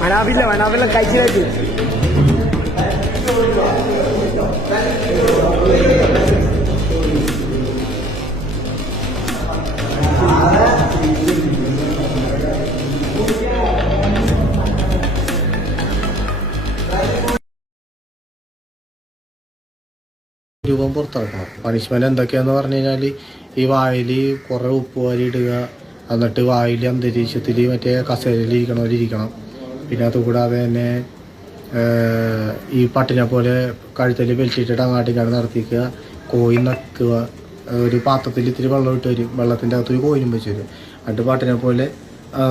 മനാവില്ല മനാവില്ല കഴിച്ചിലേക്ക്. രൂപം പുറത്തിറക്കണം പണിഷ്മെന്റ് എന്തൊക്കെയാന്ന് പറഞ്ഞു കഴിഞ്ഞാൽ ഈ വായിൽ കുറെ ഉപ്പ് വാരി ഇടുക എന്നിട്ട് വായിൽ അന്തരീക്ഷത്തിൽ മറ്റേ കസേരയിൽ ഇരിക്കണവരിയ്ക്കണം പിന്നെ അതുകൂടാതെ തന്നെ ഈ പട്ടിനെ പോലെ കഴുത്തിൽ വലിച്ചിട്ടിട്ട് അങ്ങാട്ടി ഇങ്ങോട്ട് നടത്തിക്കുക. കോഴി നക്കുക. ഒരു പാത്രത്തിൽ ഇത്തിരി വെള്ളം ഇട്ട് വരും വെള്ളത്തിന്റെ അകത്ത് ഒരു കോയിനും വെച്ച് വരും എന്നിട്ട് പട്ടിനെ പോലെ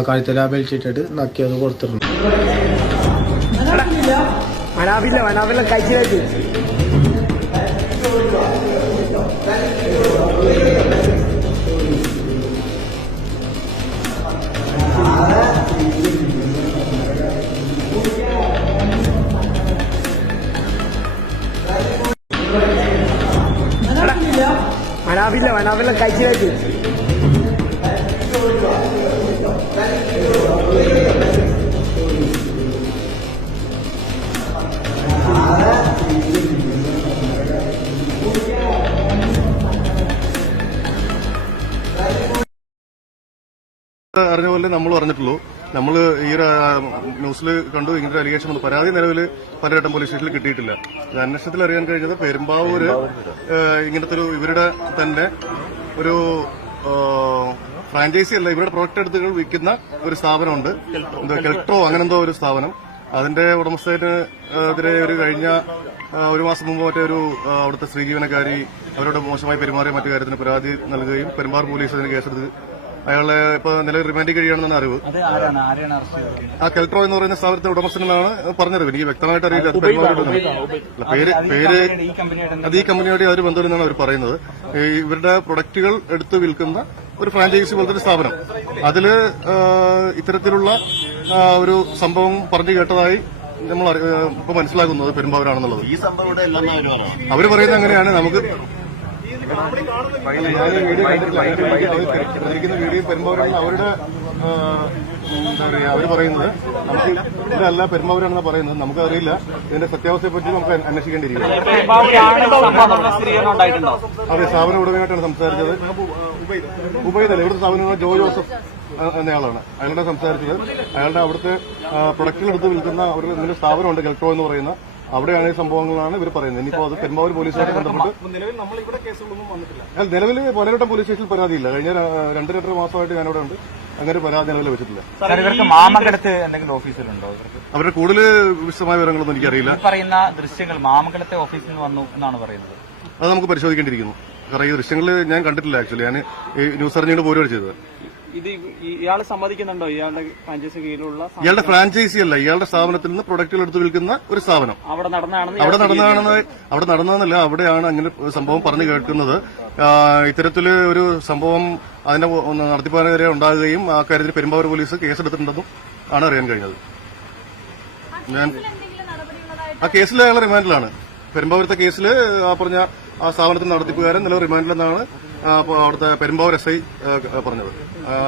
കഴുത്തിൽ ആ വലിച്ചിട്ടിട്ട് നക്കി അത് കൊടുത്തിടണം. മനാവില്ല മനാവില്ല കഴിച്ചിലേക്ക്. അറിഞ്ഞ പോലെ നമ്മൾ പറഞ്ഞിട്ടുള്ളൂ. നമ്മൾ ഈ ന്യൂസിൽ കണ്ടു ഇങ്ങനത്തെ അലിഗേഷൻ ഒന്നും പരാതി നിലവിൽ പലവട്ടം പോലീസ് സ്റ്റേഷനിൽ കിട്ടിയിട്ടില്ല. അന്വേഷണത്തിൽ അറിയാൻ കഴിഞ്ഞത് പെരുമ്പാവൂര് ഇങ്ങനത്തെ ഒരു ഇവരുടെ തന്നെ ഒരു ഫ്രാഞ്ചൈസി അല്ല ഇവരുടെ പ്രോഡക്റ്റ് എടുത്തുകൾ വിൽക്കുന്ന ഒരു സ്ഥാപനമുണ്ട്. എന്തോ കെൽട്രോ അങ്ങനെന്തോ ഒരു സ്ഥാപനം. അതിന്റെ ഉടമസ്ഥന് എതിരെ ഒരു കഴിഞ്ഞ ഒരു മാസം മുമ്പ് മറ്റേ ഒരു അവിടുത്തെ സ്ത്രീ ജീവനക്കാരി അവരോട് മോശമായി പെരുമാറിയ മറ്റു കാര്യത്തിന് പരാതി നൽകുകയും പെരുമ്പാർ പോലീസ് അതിന് കേസെടുത്ത് അയാളെ ഇപ്പൊ നിലവിൽ റിമാൻഡിൽ കഴിയുകയാണെന്നാണ് അറിവ്. ആ കെൽട്രോ എന്ന് പറയുന്ന സ്ഥാപനത്തിന്റെ ഉടമസ്ഥനാണ് പറഞ്ഞത്. എനിക്ക് വ്യക്തമായിട്ട് അറിയില്ല. പേര് പേര് അത് ഈ കമ്പനിയോട് അവർ ബന്ധമില്ലെന്നാണ് അവർ പറയുന്നത്. ഇവരുടെ പ്രൊഡക്റ്റുകൾ എടുത്തു വിൽക്കുന്ന ഒരു ഫ്രാഞ്ചൈസി പോലത്തെ ഒരു സ്ഥാപനം. അതിൽ ഇത്തരത്തിലുള്ള ഒരു സംഭവം പറഞ്ഞു കേട്ടതായി നമ്മൾ ഇപ്പൊ മനസ്സിലാക്കുന്നത് പെരുമ്പാവൂരാണെന്നുള്ളത്. ഈ സംഭവം അവർ പറയുന്നത് അങ്ങനെയാണ്. നമുക്ക് പ്രതികരിക്കുന്ന വീഡിയോ പെരുമ്പാവൂരാണ് അവരുടെ എന്താ പറയുക അവർ പറയുന്നത് നമുക്ക് ഇതല്ല പെരുമ്പാവൂരാണെന്ന് പറയുന്നത് നമുക്കറിയില്ല ഇതിന്റെ സത്യാവസ്ഥയെ പറ്റി നമുക്ക് അന്വേഷിക്കേണ്ടിയിരിക്കും അതെ സ്ഥാപന ഉടമയായിട്ടാണ് സംസാരിച്ചത് ഉബൈദല്ല ഇവിടുത്തെ സ്ഥാപനം ജോ ജോസഫ് എന്നയാളാണ് അയാളുടെ സംസാരിച്ചത് അയാളുടെ അവിടുത്തെ പ്രൊഡക്റ്റുകൾ എടുത്ത് വിൽക്കുന്ന ഒരു സ്ഥാപനമുണ്ട് ഗൾട്ടോ എന്ന് പറയുന്ന അവിടെയാണ് ഈ സംഭവങ്ങളാണ് ഇവർ പറയുന്നത്. ഇനിയിപ്പോ അത് പെരുമ്പാവൂർ പോലീസുമായിട്ട് ബന്ധപ്പെട്ട് നിലവിൽ പലവട്ടം പോലീസ് സ്റ്റേഷനിൽ പരാതിയില്ല. കഴിഞ്ഞ രണ്ട് രണ്ടര മാസമായിട്ട് ഞാനിവിടെ ഉണ്ട്. അങ്ങനെ പരാതി നിലവിൽ വെച്ചിട്ടില്ല. സാർ ഇവർക്ക് മാമംഗലത്ത് എന്തെങ്കിലും ഓഫീസിലുണ്ടോ അവരുടെ കൂടുതൽ വിശദമായ വിവരങ്ങളൊന്നും എനിക്കറിയില്ല. പറയുന്ന ദൃശ്യങ്ങൾ മാമംഗലത്തെ ഓഫീസിൽ നിന്ന് വന്നു എന്നാണ് പറയുന്നത്. അത് നമുക്ക് പരിശോധിക്കേണ്ടിയിരിക്കുന്നു. കാരണം ഈ ദൃശ്യങ്ങൾ ഞാൻ കണ്ടിട്ടില്ല ആക്ച്വലി. ഞാൻ ന്യൂസ് അറിഞ്ഞുകൊണ്ട് പോരുകയാണ് ചെയ്തത്. ഇത് ഇയാൾ സമ്മതിക്കുന്നുണ്ടോ? ഇയാളുടെ ഫ്രാഞ്ചൈസി കീഴിലുള്ള ഇയാളുടെ ഫ്രാഞ്ചൈസി അല്ല. ഇയാളുടെ സ്ഥാപനത്തിൽ നിന്ന് പ്രൊഡക്റ്റുകൾ എടുത്ത് വിൽക്കുന്ന ഒരു സ്ഥാപനം. അവിടെ നടന്നാണെന്ന് അവിടെ നടന്നതാണെന്ന് അവിടെ നടന്നതെന്നല്ല അവിടെയാണ് അങ്ങനെ സംഭവം പറഞ്ഞു കേൾക്കുന്നത്. ഇത്തരത്തിൽ ഇത്തരത്തിൽ ഒരു സംഭവം അതിന്റെ നടത്തിപ്പാനെതിരെ ഉണ്ടാകുകയും ആ കാര്യത്തിൽ പെരുമ്പാവൂർ പോലീസ് കേസെടുത്തിട്ടുണ്ടെന്നും ആണ് അറിയാൻ കഴിഞ്ഞത്. ഞാൻ ആ കേസിൽ അയാൾ റിമാൻഡിലാണ്. പെരുമ്പാവൂരത്തെ കേസിൽ ആ പറഞ്ഞ ആ സ്ഥാപനത്തിന് നടത്തിപ്പുകാരൻ നിലവിൽ റിമാൻഡിലെന്നാണ് അവിടുത്തെ പെരുമ്പാവൂർ എസ് ഐ പറഞ്ഞത്.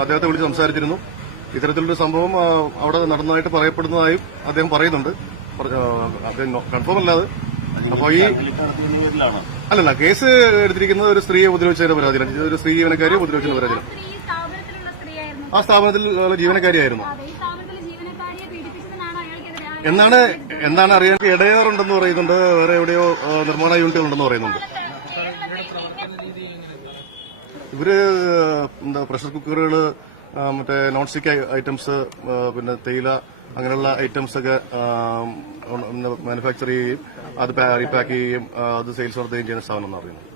അദ്ദേഹത്തെ വിളിച്ച് സംസാരിച്ചിരുന്നു. ഇത്തരത്തിലൊരു സംഭവം അവിടെ നടന്നതായിട്ട് പറയപ്പെടുന്നതായും അദ്ദേഹം പറയുന്നുണ്ട്. കൺഫേം അല്ലാതെ. അപ്പൊ ഈ പേരിലാണ് അല്ലല്ല കേസ് എടുത്തിരിക്കുന്നത് ഒരു സ്ത്രീയെ ഉപദ്രവിച്ചതിന്റെ പരാതിയിലാണ്. ഒരു സ്ത്രീ ജീവനക്കാരിയെ ഉപദ്രവിച്ചതിന്റെ പരാതിയിലാണ്. സ്ഥാപനത്തിലുള്ള സ്ത്രീയായിരുന്നു. ആ സ്ഥാപനത്തിൽ ജീവനക്കാരിയായിരുന്നു. എന്നാണ് എന്താണ് അറിയാൻ ഇടയാറുണ്ടെന്ന് പറയുന്നുണ്ട്. വേറെ എവിടെയോ നിർമ്മാണ യൂണിറ്റുകൾ ഉണ്ടെന്ന് പറയുന്നുണ്ട്. ഇവർ എന്താ പ്രഷർ കുക്കറുകൾ ആ, മറ്റേ നോൺ സ്റ്റിക്ക് ഐറ്റംസ് പിന്നെ തേയില അങ്ങനെയുള്ള ഐറ്റംസ് ഒക്കെ മാനുഫാക്ചർ ചെയ്യുകയും അത് റീപാക്ക് ചെയ്യുകയും അത് സെയിൽസ് നടത്തുകയും ചെയ്യുന്ന സ്ഥാപനം എന്ന് പറയുന്നത്.